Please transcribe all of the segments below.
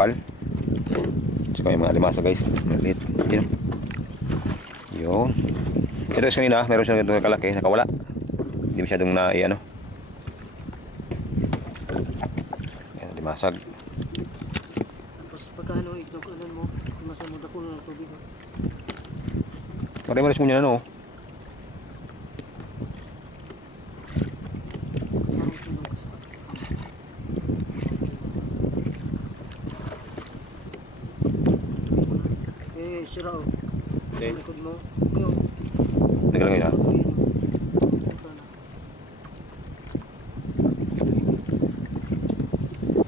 virtual. Tsaka yung mga alimasa guys, maliit. Yun. Ito is kanina, meron siya ganito kalaki, nakawala. Hindi masyadong na ano. Yan, limasag. Tapos pagkaano itlog anan mo, masamo dako ng tubig. Maris mo niya ano. Sira o. Okay. Likod mo. Nagalagay na.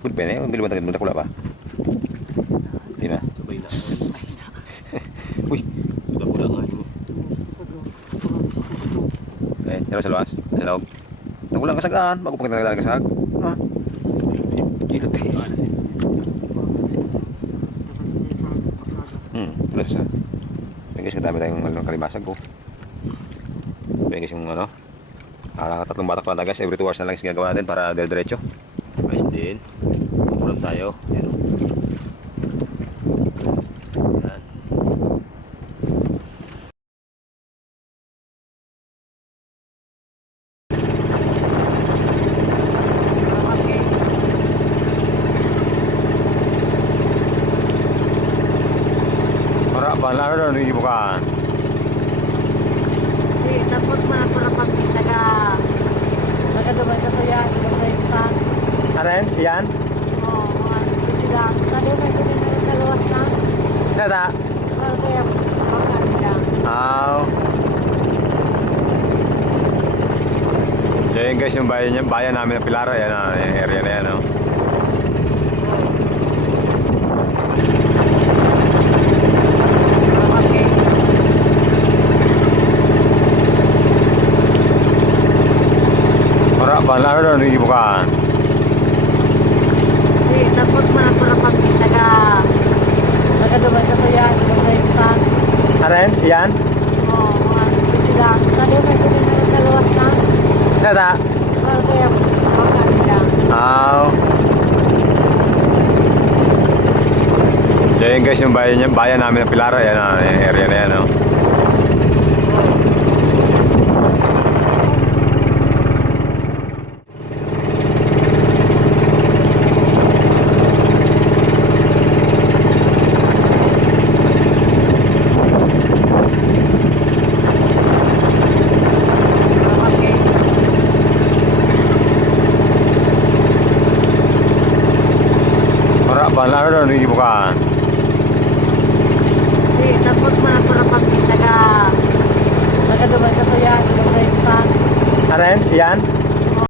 Good pen eh. Bilog na kula pa. Hindi na. Sabay na. Uy. Sudah pula nga mo. Eh, meron sa luwas. Sa loob. Nakulang kasagaan. Bago pa kita nagdala kasag. Ha? Gilot eh. Tulos sa. Guys, kadami tayong kalimasag ko. Guys, yung ano. Tatlong batak pa na guys. Every 2 hours na lang ginagawa natin para diretso. Guys din. Ulam tayo. Yan o. Yan. Para ba lalo daw nang ibukan. Tapos mga para pag taga-Dubai sa tuya, sa Aren, yan. Oo, mga sila. Kada may kaluwas na. Nada. Kaya makakanda. Aw. So yun guys, yung bayan namin ng Pilara, yan yung area na yan. Oh. Para ba lalo daw nang ibukan. Tapos mga para pag taga-Dubai sa tuya, sa Aren, yan. Oo, mga sila. Kada may kaluwas na. Nada. Kaya makakanda. Aw. So yun guys, yung bayan namin ng Pilara, yan yung area na yan. Oh. Para ba lalo daw nang ibukan. Tapos mga para pag taga-Dubai sa tuya, sa Aren, yan.